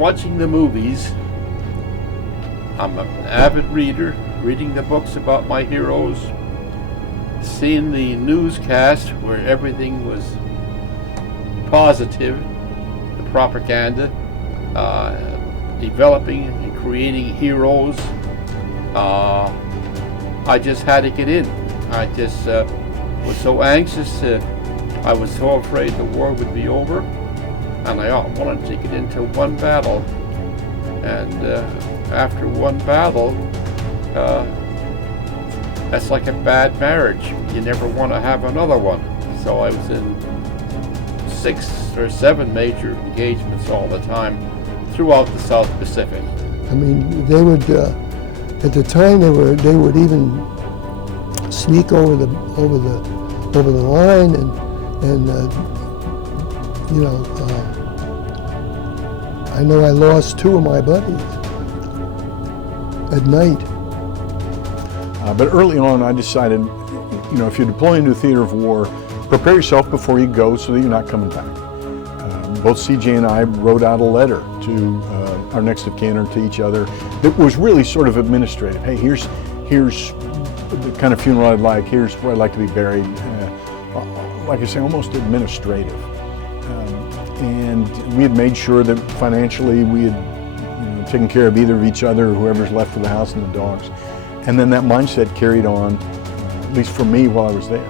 watching the movies. I'm an avid reader, reading the books about my heroes, seeing the newscast where everything was positive, the propaganda, developing and creating heroes. I just had to get in. I just was so anxious. I was so afraid the war would be over, and I wanted to get into one battle. And after one battle, that's like a bad marriage. You never want to have another one. So I was in 6 or 7 major engagements all the time throughout the South Pacific. I mean, they would, at the time, they would even sneak over the line, and you know, I know I lost 2 of my buddies at night. But early on, I decided, you know, if you deploy into a theater of war, prepare yourself before you go so that you're not coming back. Both CJ and I wrote out a letter to our next of kin or to each other that was really sort of administrative. Hey, here's the kind of funeral I'd like, here's where I'd like to be buried. Like I say, almost administrative. And we had made sure that financially we had taken care of either of each other or whoever's left for the house and the dogs. And then that mindset carried on, at least for me, while I was there.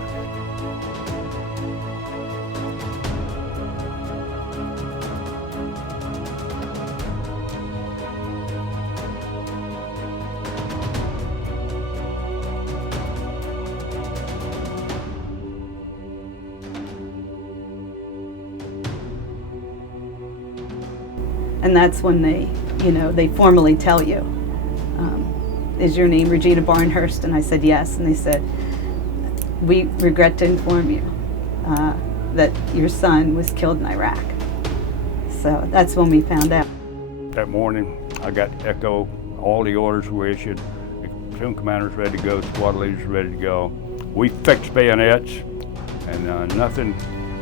And that's when they formally tell you, is your name Regina Barnhurst? And I said yes, and they said, we regret to inform you that your son was killed in Iraq. So that's when we found out. That morning, I got echo, all the orders were issued, the platoon commander's ready to go, squad leaders ready to go. We fixed bayonets, and nothing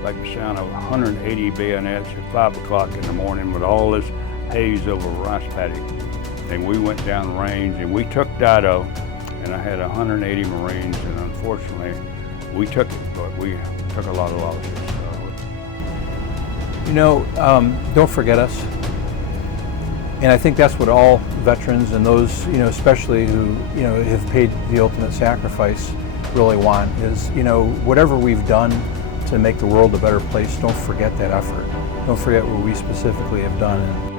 like the sound of 180 bayonets at 5 o'clock in the morning with all this haze over rice paddock. And we went down range and we took Dido, and I had 180 Marines, and unfortunately we took it, but we took a lot of losses. You know, don't forget us. And I think that's what all veterans and those, especially who, have paid the ultimate sacrifice really want is, whatever we've done to make the world a better place, don't forget that effort. Don't forget what we specifically have done.